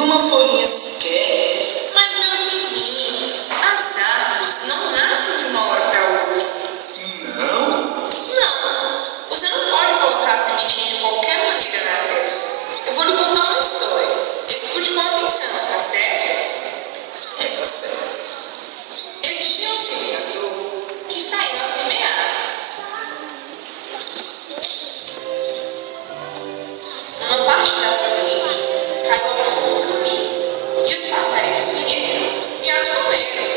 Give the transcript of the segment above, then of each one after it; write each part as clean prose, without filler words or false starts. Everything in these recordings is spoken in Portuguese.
Numa folhinha sequer. Mas, meu filhinho, as árvores não nascem de uma hora para outra. Não? Não, você não pode colocar a sementinha de qualquer maneira na terra. Eu vou lhe contar uma história. Escute com atenção, tá certo? Tá certo. Existia um semeador que saiu a semear. Uma parte das sementes caiu ao longo do caminho e os passarinhos vieram e as comeram.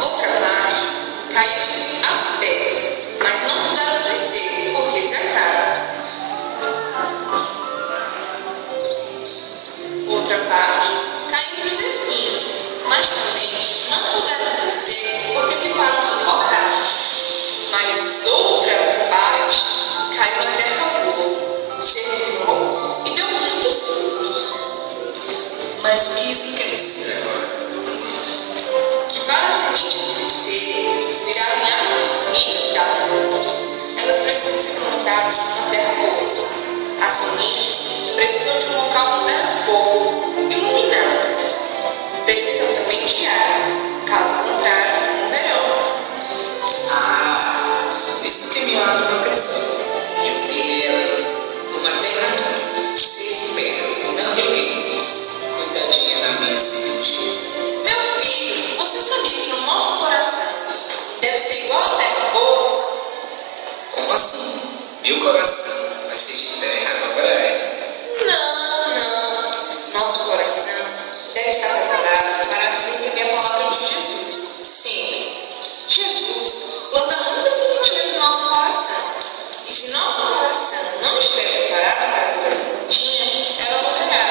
Outra parte caiu entre as pedras, mas não puderam crescer porque secaram. Outra parte caiu entre os espinhos, mas também não puderam crescer porque ficaram sufocados. Mas outra parte caiu em terra boa, germinou e deu muitos frutos. Mas o que isso quer dizer agora? Que para as sementes crescerem, virarem árvores bonitas e dar frutos, elas precisam ser plantadas numa terra boa. As sementes precisam de um local com terra boa, iluminado. Precisam também de água, caso contrário, morrerão. Por isso que minha árvore não cresceu. Eu tirei ela de uma terra cheia de pedras e não reguei. Coitadinha da minha sementinha. Meu filho, você sabia que no nosso coração deve ser igual a terra boa? Como assim? Meu coração vai ser de terra agora Não. Nosso coração deve estar preparado para receber a palavra de Jesus. Sim, Jesus planta muitas sementinhas no nosso coração. E se nosso coração não estiver preparado para colher a sementinha, ela morrerá.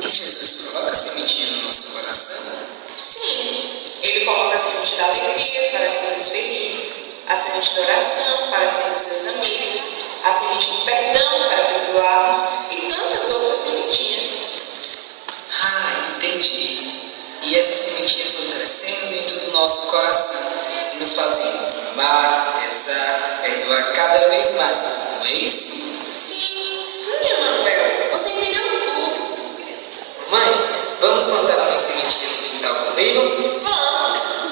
E Jesus coloca a sementinha no nosso coração? Sim, ele coloca a semente da alegria para sermos felizes, a semente da oração para sermos seus amigos, a semente do perdão para perdoarmos e tantas outras sementinhas. Entendi. E essas sementinhas vão crescendo dentro do nosso coração e nos fazendo amar, rezar, perdoar cada vez mais. Não é isso? Sim, Emanuel, você entendeu tudo. Mãe, vamos plantar uma sementinha no quintal comigo? Vamos!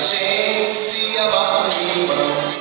Gente se amar com irmãos.